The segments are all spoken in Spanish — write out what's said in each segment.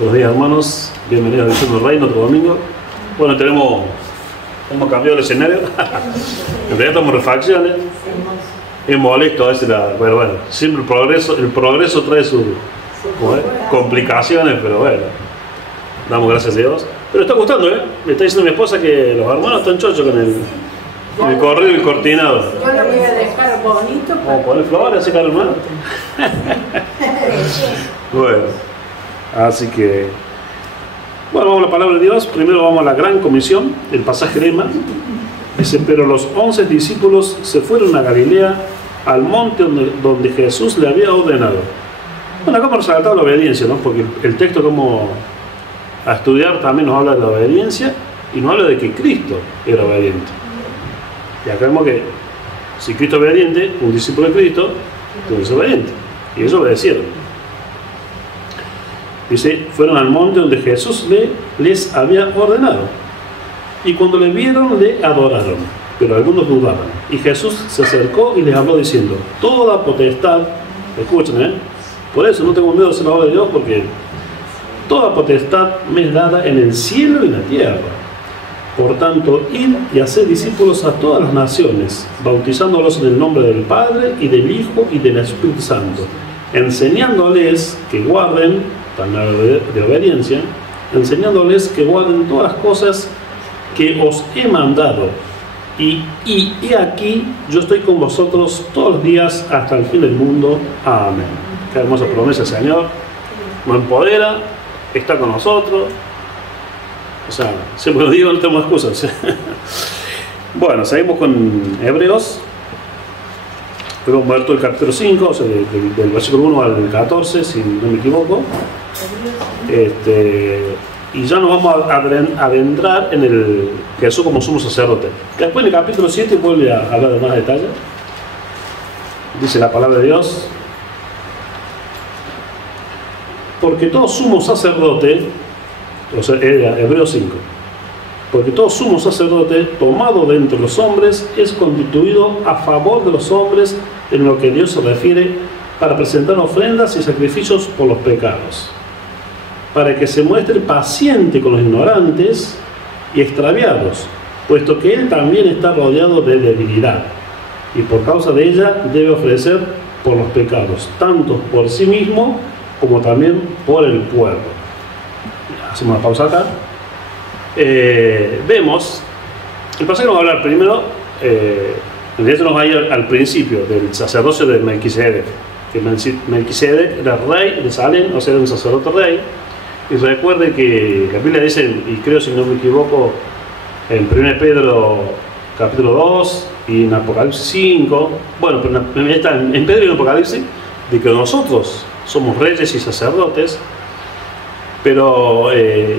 Buenos días, hermanos, bienvenidos a Visión del Reino, otro domingo. Bueno, hemos cambiado el escenario. En realidad estamos refacciones. Es molesto a veces, pero bueno, siempre el progreso trae sus complicaciones, pero bueno, damos gracias a Dios. Pero está gustando, me está diciendo mi esposa que los hermanos están chochos con el corrido y el cortinado. Yo lo voy a dejar bonito. Vamos a poner flores, así, hermano. Bueno, así que, bueno, vamos a la palabra de Dios. Primero vamos a la gran comisión, el pasaje de Emma. Dice: pero los 11 discípulos se fueron a Galilea, al monte donde Jesús le había ordenado. Bueno, acá hemos resaltado la obediencia, ¿no? Porque el texto que vamos a estudiar también nos habla de la obediencia y nos habla de que Cristo era obediente. Y acá vemos que si Cristo es obediente, un discípulo de Cristo es obediente. Y ellos obedecieron. Dice: fueron al monte donde Jesús les había ordenado. Y cuando le vieron, le adoraron, pero algunos dudaban. Y Jesús se acercó y les habló diciendo: toda potestad, escuchen, por eso no tengo miedo de hacer la obra de Dios, porque toda potestad me es dada en el cielo y en la tierra. Por tanto, id y haced discípulos a todas las naciones, bautizándolos en el nombre del Padre y del Hijo y del Espíritu Santo, enseñándoles que guarden, palabra de obediencia, enseñándoles que guarden todas las cosas que os he mandado. Y he aquí, yo estoy con vosotros todos los días hasta el fin del mundo. Amén. Qué hermosa promesa, Señor. Nos empodera, está con nosotros. O sea, siempre lo digo, no tenemos excusas. Bueno, seguimos con Hebreos. Hemos muerto el capítulo 5, o sea, del versículo 1 al 14, si no me equivoco. Y ya nos vamos a adentrar en el Jesús como sumo sacerdote. Después en el capítulo 7 vuelve a hablar de más detalles. Dice la palabra de Dios: porque todo sumo sacerdote, o sea, Hebreos 5, porque todo sumo sacerdote tomado de entre los hombres es constituido a favor de los hombres en lo que Dios se refiere, para presentar ofrendas y sacrificios por los pecados, para que se muestre paciente con los ignorantes y extraviados, puesto que él también está rodeado de debilidad, y por causa de ella debe ofrecer por los pecados, tanto por sí mismo como también por el pueblo. Hacemos una pausa acá. Vemos, el pasaje nos va a hablar primero, en realidad nos va a ir al principio del sacerdocio de Melquisedec, que Melquisedec era rey de Salem, o sea, era un sacerdote rey. Y recuerde que la Biblia dice, y creo si no me equivoco, en 1 Pedro capítulo 2 y en Apocalipsis 5, bueno, pero está en Pedro y en Apocalipsis, de que nosotros somos reyes y sacerdotes, pero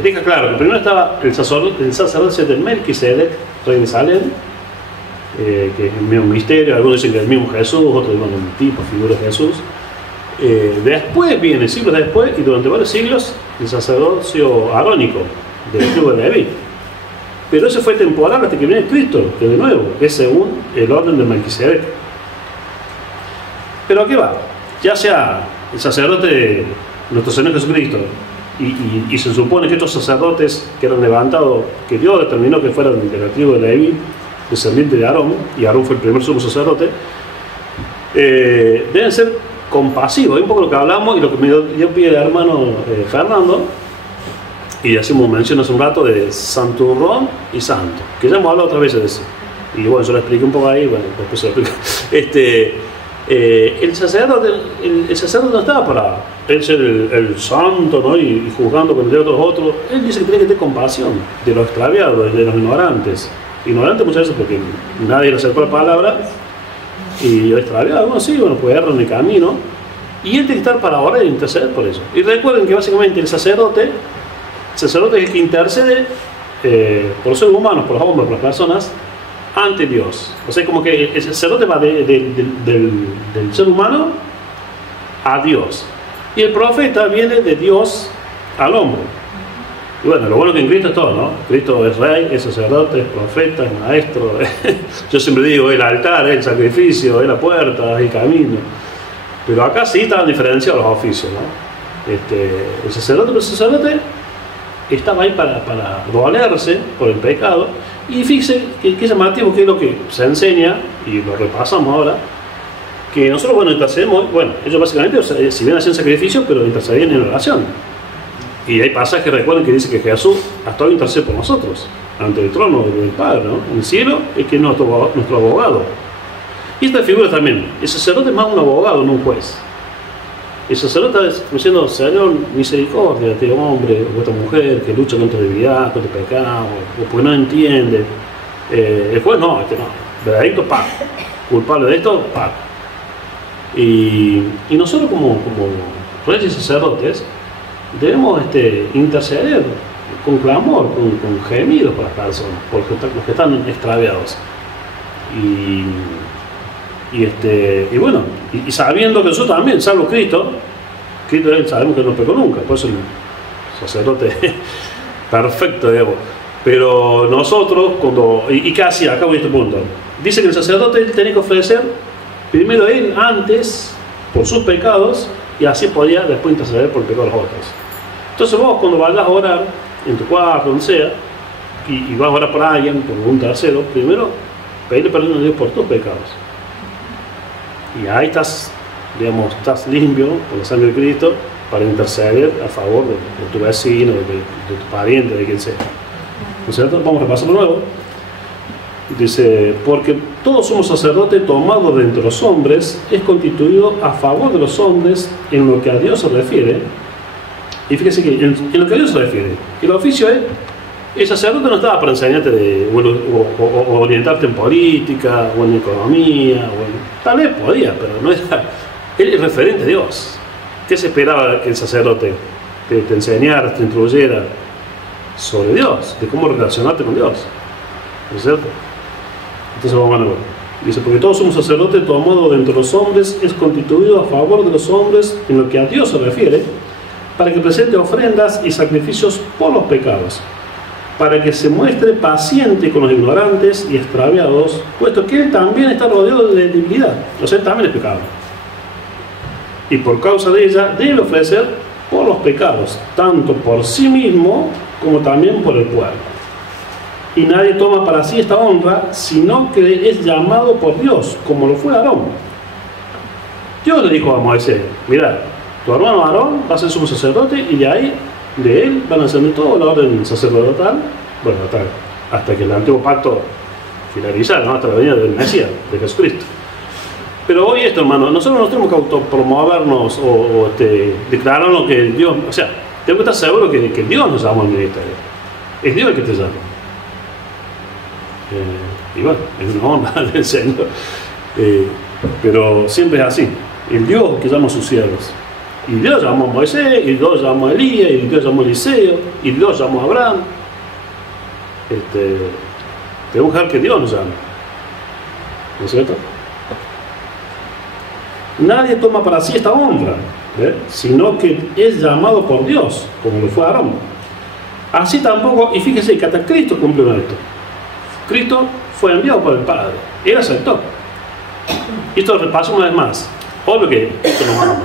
deja claro que primero estaba el sacerdocio de Melquisedec, rey de Salem, que es el mismo misterio, algunos dicen que es el mismo Jesús, otros dicen el tipo, figura de Jesús. Después viene, siglos después, y durante varios siglos, el sacerdocio arónico del tribu de Leví. Pero eso fue temporal hasta que viene Cristo, que de nuevo es según el orden de Melquisedec. Pero ¿a qué va? Ya sea el sacerdote de nuestro Señor Jesucristo, y se supone que estos sacerdotes que eran levantados, que Dios determinó que fueran de la tribu de Leví, descendiente de Aarón, y Aarón fue el primer sumo sacerdote, deben ser compasivos. Es un poco lo que hablamos y lo que me pide el hermano Fernando, y hacemos mención hace un rato de santurrón y santo, que ya hemos hablado otras veces de eso, y bueno, yo lo expliqué un poco ahí, bueno, después se lo explico. El sacerdote no estaba para él ser el santo, ¿no? y juzgando con el de otros. Él dice que tiene que tener compasión de los extraviados, de los ignorantes muchas veces porque nadie le acercó la palabra, y extraviado, bueno, sí, bueno, pues erran en el camino, y él tiene que estar para orar e interceder por eso. Y recuerden que básicamente el sacerdote es el que intercede por los seres humanos, por los hombres, por las personas, ante Dios. O sea, como que el sacerdote va del ser humano a Dios, y el profeta viene de Dios al hombre. Y bueno, lo bueno que en Cristo es todo, ¿no? Cristo es rey, es sacerdote, es profeta, es maestro. Yo siempre digo, el altar, el sacrificio, es la puerta, es el camino. Pero acá sí estaban diferenciados los oficios, ¿no? el sacerdote, pero el sacerdote estaba ahí para dolerse por el pecado. Y fíjense que llamativo, que es lo que se enseña, y lo repasamos ahora, que nosotros, bueno, intercedemos, bueno, ellos básicamente, o sea, si bien hacían sacrificio, pero intercedían en oración. Y hay pasajes, recuerden, que dice que Jesús hasta hoy intercede por nosotros, ante el trono del Padre, ¿no? En el cielo es que es nuestro abogado. Y esta figura también, el sacerdote es más un abogado, no un juez. El sacerdote está diciendo, Señor, misericordia de este hombre o esta mujer que lucha contra la debilidad, contra el pecado, o porque no entiende. El juez no, no. Veredicto, paga. Culpable de esto, paga. Y nosotros como reyes y sacerdotes debemos interceder con clamor, con gemidos por las personas, por los que están extraviados. Y bueno, y sabiendo que nosotros también, salvo Cristo él sabemos que no pecó nunca, por eso el sacerdote perfecto, digamos. Pero nosotros, ¿y qué hacía? Acá voy a este punto. Dice que el sacerdote él tenía que ofrecer primero él antes por sus pecados, y así podía después interceder por el pecado de los otros. Entonces vos, cuando vayas a orar en tu cuarto, donde sea, y vas a orar por alguien, por un tercero, primero pedirle perdón a Dios por tus pecados. Y ahí estás, digamos, estás limpio por la sangre de Cristo para interceder a favor de tu vecino, de tu pariente, de quien sea. ¿No es cierto? Vamos a repasarlo de nuevo. Dice, porque todo sumo sacerdote tomado de entre los hombres es constituido a favor de los hombres en lo que a Dios se refiere. Y fíjese que en lo que a Dios se refiere, el oficio es, el sacerdote no estaba para enseñarte o orientarte en política, o en economía, tal vez podía, pero no era. Él es referente a Dios. ¿Qué se esperaba que el sacerdote te enseñara, te instruyera sobre Dios, de cómo relacionarte con Dios? ¿No es cierto? Entonces vamos a ver. Dice, porque todo sumo sacerdote tomado de entre los hombres es constituido a favor de los hombres en lo que a Dios se refiere, para que presente ofrendas y sacrificios por los pecados, para que se muestre paciente con los ignorantes y extraviados, puesto que él también está rodeado de debilidad, o sea, él también es pecado. Y por causa de ella debe ofrecer por los pecados, tanto por sí mismo como también por el pueblo. Y nadie toma para sí esta honra, sino que es llamado por Dios, como lo fue Aarón. Dios le dijo a Moisés, mira, tu hermano Aarón va a ser sumo sacerdote, y de ahí, de él, van a ascender toda la orden sacerdotal, bueno, hasta que el antiguo pacto finalizara, ¿no? Hasta la venida del Mesías, de Jesucristo. Pero hoy hermano, nosotros no tenemos que autopromovernos o declararnos que Dios, o sea, tenemos que estar seguros que Dios nos llamó al ministerio. Es Dios el que te llama. Y bueno, es una honra del Señor. Pero siempre es así. El Dios que llama a sus siervos. Y Dios llamó a Moisés, y Dios llamó a Elías, y Dios llamó a Eliseo, y Dios llamó a Abraham. Tenemos que dejar que Dios nos llame. ¿No es cierto? Nadie toma para sí esta honra, sino que es llamado por Dios, como lo fue Aarón. Así tampoco, y fíjese que hasta Cristo cumplió esto. Cristo fue enviado por el Padre, él aceptó. Y esto lo repaso una vez más. Obvio que esto nos ama,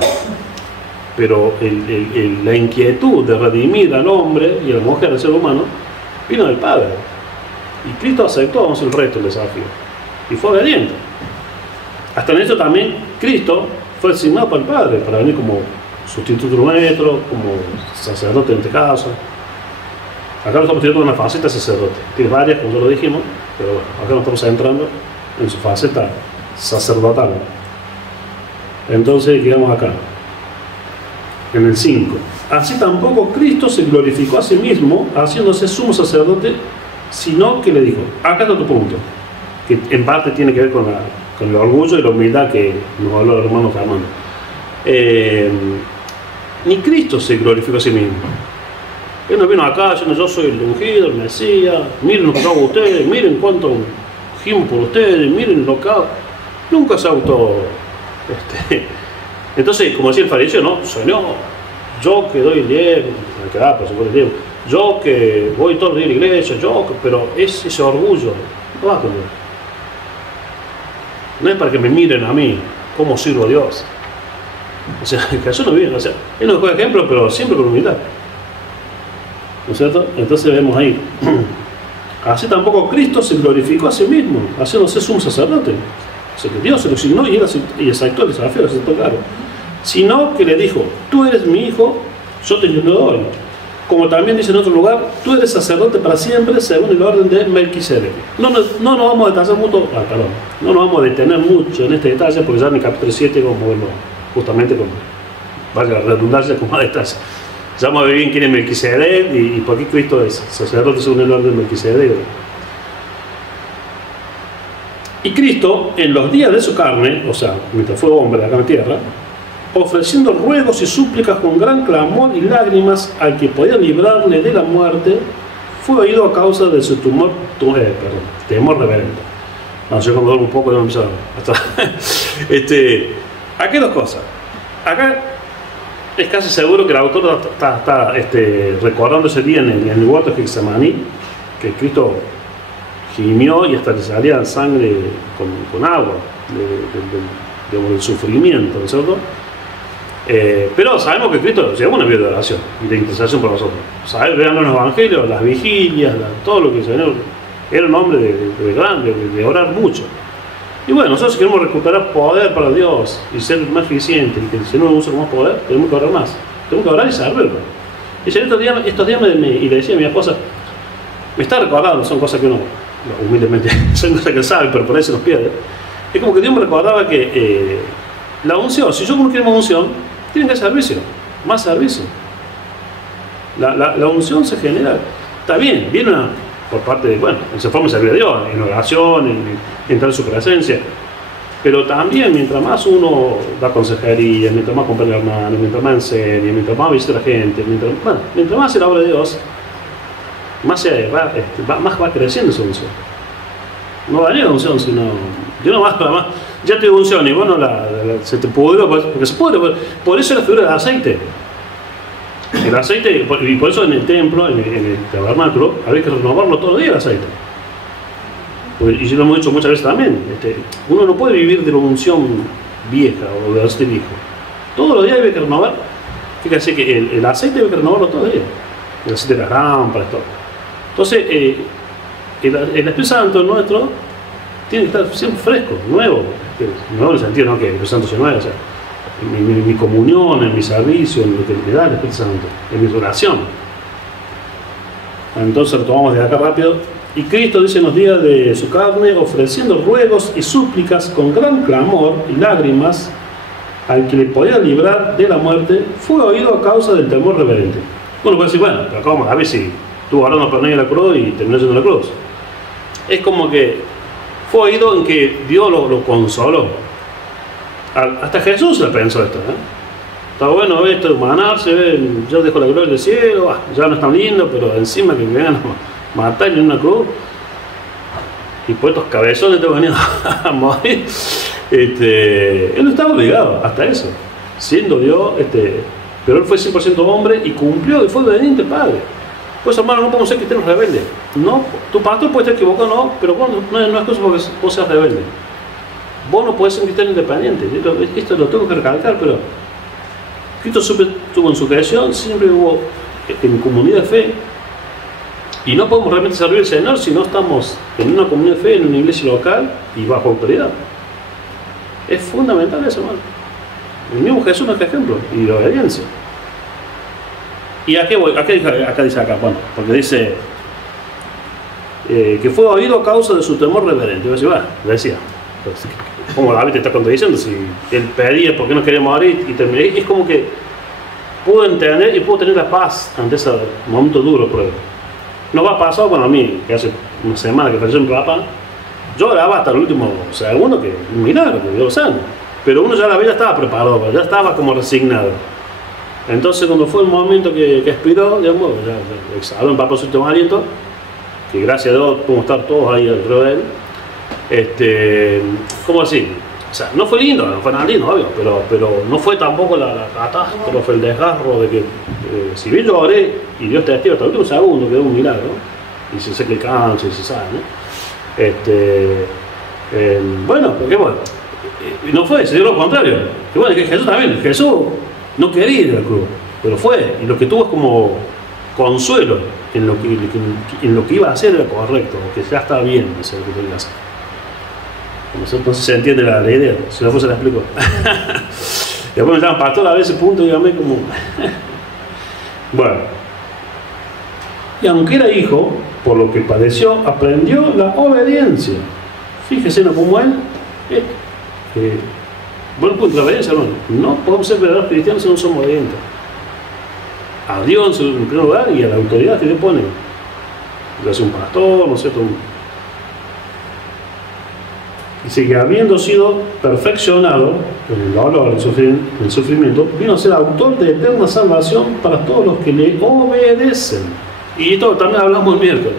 pero la inquietud de redimir al hombre y a la mujer, al ser humano, vino del Padre. Y Cristo aceptó, vamos el resto del desafío, y fue obediente. Hasta en esto también Cristo fue designado por el Padre para venir como sustituto nuestro, como sacerdote en este caso. Acá lo estamos teniendo una faceta de sacerdote. Tiene varias, como ya lo dijimos, pero bueno, acá nos estamos centrando en su faceta sacerdotal. Entonces, quedamos acá, en el 5. Así tampoco Cristo se glorificó a sí mismo, haciéndose sumo sacerdote, sino que le dijo, acá está tu punto, que en parte tiene que ver con el orgullo y la humildad que nos habló el hermano Fernando. Ni Cristo se glorificó a sí mismo. Él no vino acá diciendo, yo soy el ungido, el Mesías, miren lo que hago ustedes, miren cuánto gimo por ustedes, miren lo que hago. Nunca se Entonces, como decía el fariseo, no, Señor, yo que doy el diezmo, que da, por supuesto, el diezmo, yo que voy todos los días a la iglesia, pero es ese orgullo, no va a cambiar. No es para que me miren a mí, cómo sirvo a Dios. O sea, Jesús no vive, o sea, él nos da ejemplo, pero siempre con humildad. ¿No es cierto? Entonces vemos ahí. Así tampoco Cristo se glorificó a sí mismo, haciéndose sumo sacerdote. O sea, que Dios se lo asignó y aceptó el desafío, aceptó claro. Sino que le dijo, tú eres mi hijo, yo te lo doy. Como también dice en otro lugar, tú eres sacerdote para siempre según el orden de Melquisedec. No nos vamos a detallar mucho, no nos vamos a detener mucho en este detalle, porque ya en el capítulo 7 vamos a verlo justamente con, valga la redundancia, con más detalle. Ya vamos a ver bien quién es Melquisedec y por qué Cristo es sacerdote según el orden de Melquisedec. Y Cristo, en los días de su carne, o sea, mientras fue hombre acá en la tierra, ofreciendo ruegos y súplicas con gran clamor y lágrimas al que podía librarle de la muerte, fue oído a causa de su temor reverente. No, yo cuando duermo un poco no me empiezo aquí dos cosas. Acá es casi seguro que el autor está recordando ese día en el huerto de Getsemaní, que Cristo gimió y hasta le salía sangre con agua del sufrimiento, ¿no es cierto? Pero sabemos que Cristo llevó una vida de oración y de intercesión por nosotros. Vean en los evangelios, las vigilias, todo lo que el Señor era un hombre de orar mucho. Y bueno, nosotros si queremos recuperar poder para Dios y ser más eficientes y que el Señor nos use con más poder, tenemos que orar más. Tenemos que orar y servirlo. Y estos días y le decía a mi esposa, me está recordando, son cosas que uno, humildemente, son cosas que él sabe, pero por ahí se nos pierde. Es como que Dios me recordaba que la unción, si yo no quiero unción, tienen que servicio, más servicio. La unción se genera, está bien, viene por parte de, bueno, se forma a servir a Dios, en oración, en entrar en su presencia, pero también mientras más uno da consejería, mientras más acompaña a hermanos, mientras más enseña, mientras más visita a la gente, mientras más se la obra de Dios, más va creciendo esa unción. No daría la unción, sino yo no más, ya te unción y bueno, se te pudrió, porque se pudre, por eso es la figura del aceite. El aceite, y por eso en el templo, en el tabernáculo, había que renovarlo todos los días el aceite. Y lo hemos dicho muchas veces también, uno no puede vivir de la unción vieja o de aceite viejo. Todos los días hay que renovar. Fíjense que el aceite hay que renovarlo todos los días. El aceite de las lámparas, todo. Entonces, el Espíritu Santo nuestro tiene que estar siempre fresco, nuevo en el sentido, no que el Espíritu Santo sea nuevo, o sea, en mi comunión, en mi servicio, en lo que me da el Espíritu Santo, en mi oración. Entonces retomamos de acá rápido. Y Cristo dice en los días de su carne, ofreciendo ruegos y súplicas con gran clamor y lágrimas al que le podía librar de la muerte, fue oído a causa del temor reverente. Uno puede decir, bueno, pero ¿cómo? A ver si estuvo hablando por medio de la cruz y terminó yendo a la cruz. Es como que fue oído en que Dios lo consoló. Hasta Jesús le pensó esto, Está bueno esto de humanarse, yo dejo la gloria del cielo, ya no es tan lindo, pero encima que me vengan a matar en una cruz y por estos cabezones te venían a morir. Él no estaba obligado hasta eso, siendo Dios, pero él fue 100% hombre y cumplió y fue obediente padre. Pues hermano, no podemos ser cristianos rebeldes. No, tu pastor puede estar equivocado, no, pero vos no es cosa porque vos seas rebelde. Vos no podés ser un cristiano independiente. Esto lo tengo que recalcar, pero Cristo siempre tuvo en su creación, siempre hubo en comunidad de fe. Y no podemos realmente servir al Señor si no estamos en una comunidad de fe, en una iglesia local y bajo autoridad. Es fundamental eso, hermano. El mismo Jesús nos da ejemplo, y de obediencia. ¿Y a qué voy? Acá dice acá, bueno, porque dice que fue oído a causa de su temor reverente. Yo decía, decía, pues, como David te está contradiciendo, si él pedía por qué no quería morir y terminé, es como que pudo entender y pudo tener la paz ante ese momento duro, prueba. No va a pasar con a mí, que hace una semana que falleció mi papá, yo oraba hasta el último segundo, que un milagro, que Dios lo sana. Pero uno ya la vida estaba preparado, ya estaba como resignado. Entonces cuando fue el momento que expiró, digamos, ya exhaló en papá su último aliento, que gracias a Dios pudimos estar todos ahí alrededor de él. ¿Cómo decir? O sea, no fue lindo, no fue nada lindo, obvio, pero no fue tampoco la catástrofe, el desgarro de que si bien yo oré y Dios te testigo hasta el último segundo, que es un milagro, y se seca el cáncer y se sabe, ¿no? Bueno, porque bueno, Y no fue, se dio lo contrario. Y bueno, que Jesús también, Jesús no quería ir al cruz, pero fue. Y lo que tuvo es como consuelo en lo que iba a hacer era correcto, o que ya estaba bien hacer lo que tenía que hacer. Entonces se entiende la idea, si no se la explico. Después me llaman pastor a veces punto y dígame como... Bueno. Y aunque era hijo, por lo que padeció, aprendió la obediencia. Fíjese, ¿no? Como él... bueno, pues la obediencia, hermano. No podemos ser verdaderos cristianos si no somos obedientes. A Dios en primer lugar y a la autoridad que Dios pone. Ya sea un pastor, no sé, dice que habiendo sido perfeccionado en el dolor, en el sufrimiento, vino a ser autor de eterna salvación para todos los que le obedecen. Y esto también hablamos el miércoles.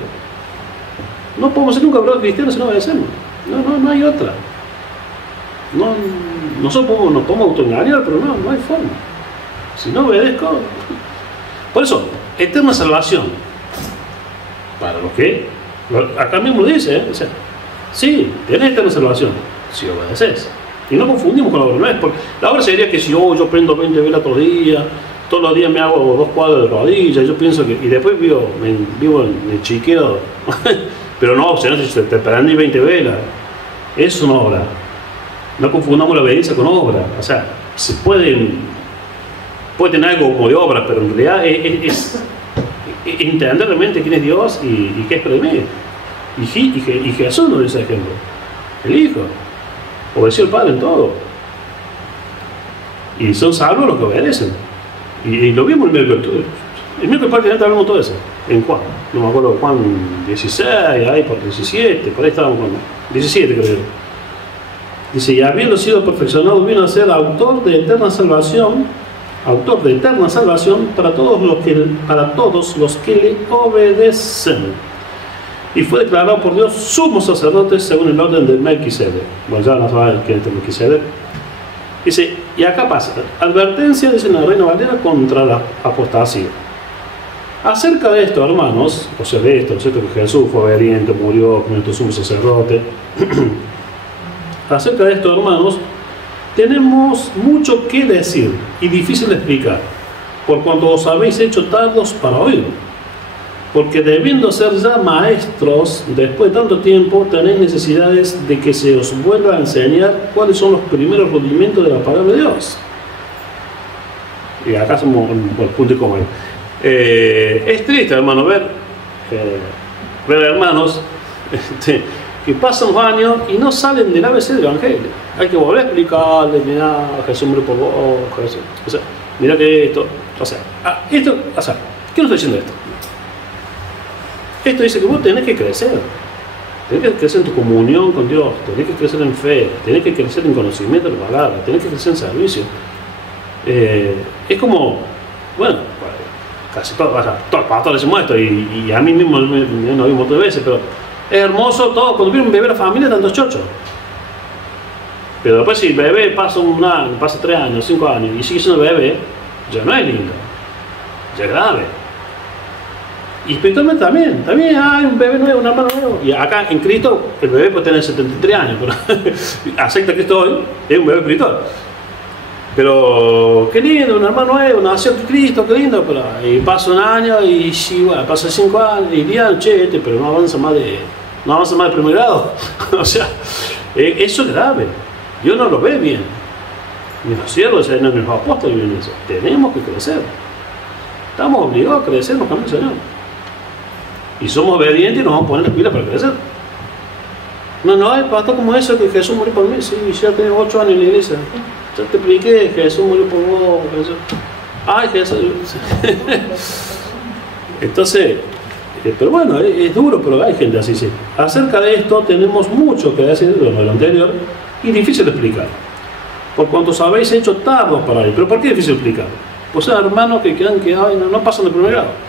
No podemos ser nunca verdaderos cristianos si no obedecemos. No hay otra. Nosotros nos podemos autoengañar, pero no hay forma. Si no obedezco... Por eso, eterna salvación. Para los que... Acá mismo lo dice, o sea, sí, tenés eterna salvación, si obedeces. Y no confundimos con la obra, no es porque la obra sería que si yo prendo 20 velas todos los días, todos los días me hago 2 cuadros de rodillas, yo pienso que... Y después vivo en el chiquero, pero no, si no, si te prendí 20 velas, eso no es obra. No confundamos la obediencia con obra. O sea, se puede tener algo como de obra, pero en realidad es entender realmente quién es Dios y qué es para mí. Y Jesús nos dice ejemplo. El Hijo obedeció al Padre en todo. Y son salvos los que obedecen. Y lo vimos el miércoles. El miércoles prácticamente hablamos todo eso. En Juan. No me acuerdo, Juan 16, ahí por 17, por ahí estábamos con 17 creo. Dice, y habiendo sido perfeccionado, vino a ser autor de eterna salvación para todos los que le obedecen. Y fue declarado por Dios sumo sacerdote según el orden de Melquisedec. Bueno, ya no saben quién es Melquisedec. Dice, y acá pasa, advertencia, dice en la Reina Valera, contra la apostasía. Acerca de esto, hermanos, o sea, de esto, ¿no es cierto? Que Jesús fue obediente, murió, como sumo sacerdote. Acerca de esto, hermanos, tenemos mucho que decir y difícil de explicar, por cuanto os habéis hecho tardos para oír. Porque debiendo ser ya maestros, después de tanto tiempo, tenéis necesidades de que se os vuelva a enseñar cuáles son los primeros rudimentos de la palabra de Dios. Y acá somos el punto y coma. Es triste, hermano, ver hermanos que pasan los años y no salen del ABC del Evangelio. Hay que volver a explicarles, mirá, Jesús murió por vos, Jesús. O sea, mirá que esto, o sea, ¿qué nos está diciendo esto? Esto dice que vos tenés que crecer en tu comunión con Dios, tenés que crecer en fe, tenés que crecer en conocimiento de la palabra, tenés que crecer en servicio. Es como, bueno, casi todos los pastores decimos esto, y a mí mismo lo vi un montón de veces, pero es hermoso todo, cuando viene un bebé a la familia, tantos chochos. Pero después si el bebé pasa un año, pasa 3 años, 5 años, y sigue siendo bebé, ya no es lindo, ya es grave. Y espiritualmente también hay un bebé nuevo, un hermano nuevo. Y acá en Cristo, el bebé puede tener 73 años, pero acepta que esto hoy es un bebé espiritual. Pero qué lindo, un hermano nuevo, nació Cristo, qué lindo, pero y pasa un año y sí, bueno, pasa 5 años y dirán, che, pero no avanza más de primer grado. O sea, eso es grave. Dios no lo ve bien. Ni los siervos, ni los apóstoles ven eso. Tenemos que crecer. Estamos obligados a crecer en los caminos del Señor. Y somos obedientes y nos vamos a poner las pilas para crecer. No, hay pastor como eso que Jesús murió por mí. Sí, ya tengo 8 años en la iglesia. Ya te expliqué, Jesús murió por vos. Jesús. Ay, Jesús. Entonces, pero bueno, es duro, pero hay gente así, sí. Acerca de esto tenemos mucho que decir de lo anterior y difícil de explicar. Por cuanto os habéis hecho tardos para ir. ¿Pero por qué es difícil de explicar? Pues hay hermanos que quedan que no pasan de primer grado.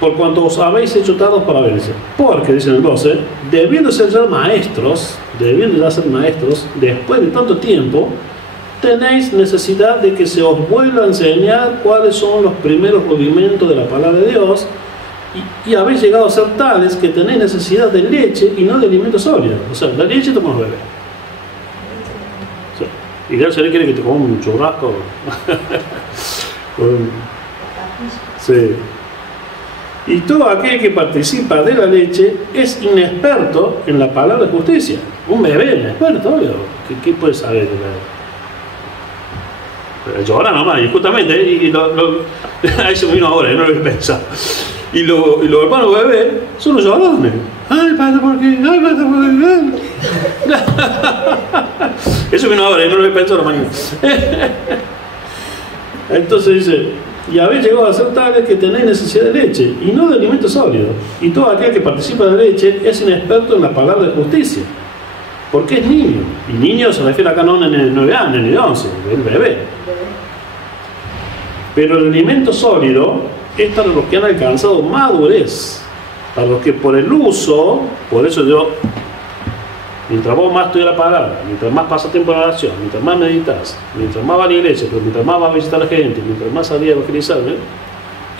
Por cuanto os habéis hecho tardos para verse. Porque, dicen el 12, debiendo ser ya maestros, después de tanto tiempo, tenéis necesidad de que se os vuelva a enseñar cuáles son los primeros rudimentos de la palabra de Dios, y habéis llegado a ser tales que tenéis necesidad de leche y no de alimento sólido. O sea, la leche tomamos bebé. O sea, y Dios se le quiere que te comas un churrasco. Sí. Y todo aquel que participa de la leche es inexperto en la palabra de justicia. Un bebé inexperto, obvio. ¿Qué puede saber de la... Llora nomás, y justamente, ahí se me vino ahora, no lo había pensado. Y los hermanos bebés son los llorones. Ay, padre, ¿por qué? Ay, padre, ¿por qué? Eso vino ahora, no lo había pensado mañana. Entonces dice, y habéis llegado a ser tales que tenéis necesidad de leche y no de alimento sólido. Y todo aquel que participa de la leche es inexperto en la palabra de justicia, porque es niño. Y niño se refiere acá no en el 9 años ni de 11, el bebé. Pero el alimento sólido es para los que han alcanzado madurez, para los que por el uso, por eso yo, mientras vos más estudias la palabra, mientras más pasas tiempo en la oración, mientras más meditas, mientras más vas a la iglesia, pero mientras más vas a visitar a la gente, mientras más salís a evangelizar,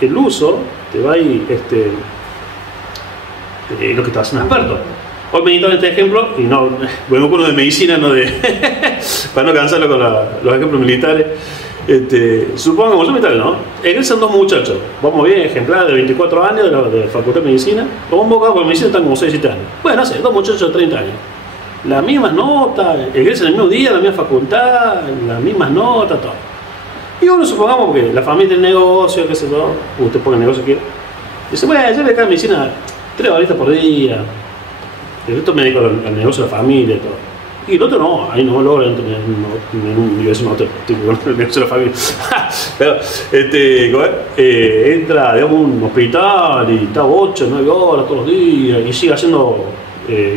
el uso te va a ir, lo que te hace un experto. Hoy meditaba en este ejemplo, y no, bueno, uno de medicina, no de para no cansarlo con los ejemplos militares. Supongamos, yo militar, ¿no? Egresan dos muchachos, vamos bien, ejemplares de 24 años de la Facultad de Medicina, o un bocado por medicina están como 6, 7 años. Bueno, hace dos muchachos de 30 años. Las mismas notas, egresan el mismo día, la misma facultad, las mismas notas, todo. Y uno supongamos, porque la familia tiene negocio, qué sé yo, usted pone el negocio que dice, bueno, yo le cae medicina 3 horitas por día. El resto me dedico al negocio de la familia y todo. Y el otro no, ahí no logra entrar en un hotel, tipo con el negocio de la familia. Pero, entra, digamos, a un hospital y está 8, 9 horas todos los días y sigue haciendo,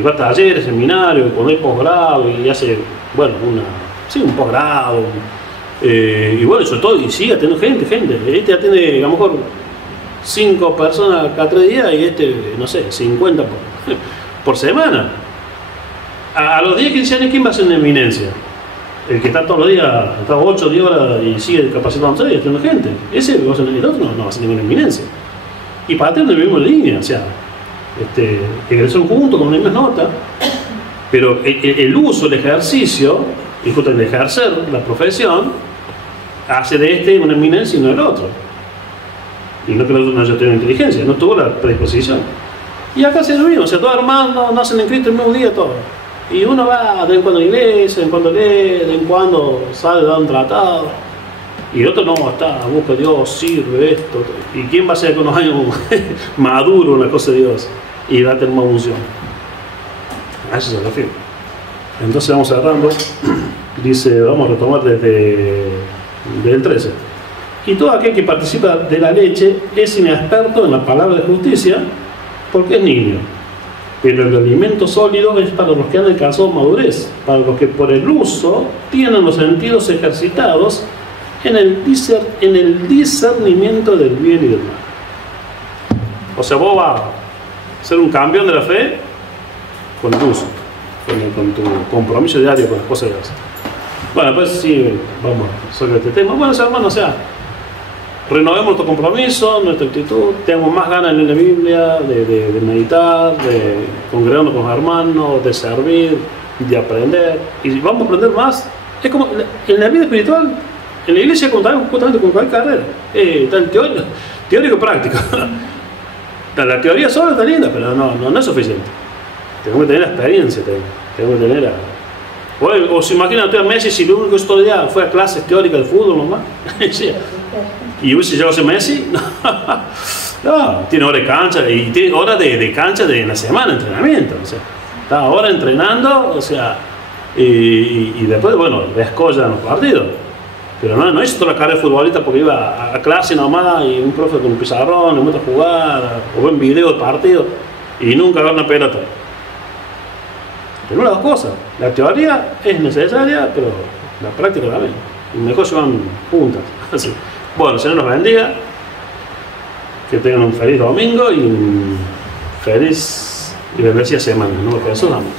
va a talleres, seminarios, cuando hay posgrado y hace, bueno, un posgrado. Y bueno, sobre todo, y sigue atendiendo gente. Este atiende a lo mejor 5 personas cada 3 días y no sé, 50 por semana. A los 10, 15 años, ¿quién va a ser una eminencia? El que está todos los días, está 8, 10 horas y sigue capacitándose y haciendo gente. Ese va a ser el otro, no va a ser ninguna eminencia. Y para tener la misma línea, o sea, egresaron juntos con las mismas notas, pero el uso, el ejercicio, y justo el ejercer la profesión, hace de una eminencia y no el otro. Y no que el otro no haya tenido inteligencia, no tuvo la predisposición. Y acá se lo mismo, o sea, todos hermanos nacen en Cristo el mismo día, todo. Y uno va de vez en cuando a la iglesia, de vez en cuando lee, de vez en cuando sale, da un tratado. Y el otro no, está, busca a Dios, sirve esto. ¿Y quién va a ser con unos años maduro en la cosa de Dios? Y va a tener más función. A eso se refiere. Entonces vamos cerrando. Dice, vamos a retomar desde el 13. Y todo aquel que participa de la leche es inexperto en la palabra de justicia, porque es niño. Pero el alimento sólido es para los que han alcanzado madurez, para los que por el uso tienen los sentidos ejercitados en el discernimiento del bien y del mal. O sea, vos vas a ser un campeón de la fe con el uso, con tu compromiso diario con las cosas de Dios. Bueno, pues sí, vamos sobre este tema. Bueno, hermanos, o sea, renovemos nuestro compromiso, nuestra actitud, tengamos más ganas de leer la Biblia, de meditar, de congregarnos con los hermanos, de servir, de aprender. Y vamos a aprender más. Es como en la vida espiritual, en la iglesia contamos justamente con cualquier carrera. Está el teórico práctico. La teoría sola está linda, pero no es suficiente. Tenemos que tener la experiencia, tenemos que tener o se imagina usted a Messi si lo único que estudia fue a clases teóricas de fútbol nomás. Y hubiese llegado a ser Messi. No, tiene horas de cancha y tiene horas de cancha en la semana de entrenamiento. O sea, está ahora entrenando, o sea, y después, bueno, descolla en los partidos. Pero no hizo toda la carrera de futbolista porque iba a clase nomás y un profe con un pizarrón, le muestra a jugar, o ven videos de partidos y nunca agarra una pelota. Pero las dos cosas. La teoría es necesaria, pero la práctica también. Y mejor se van juntas. Así. Bueno, Señor nos bendiga. Que tengan un feliz domingo y un feliz y bendecida semana. ¿No? Jesús, amén.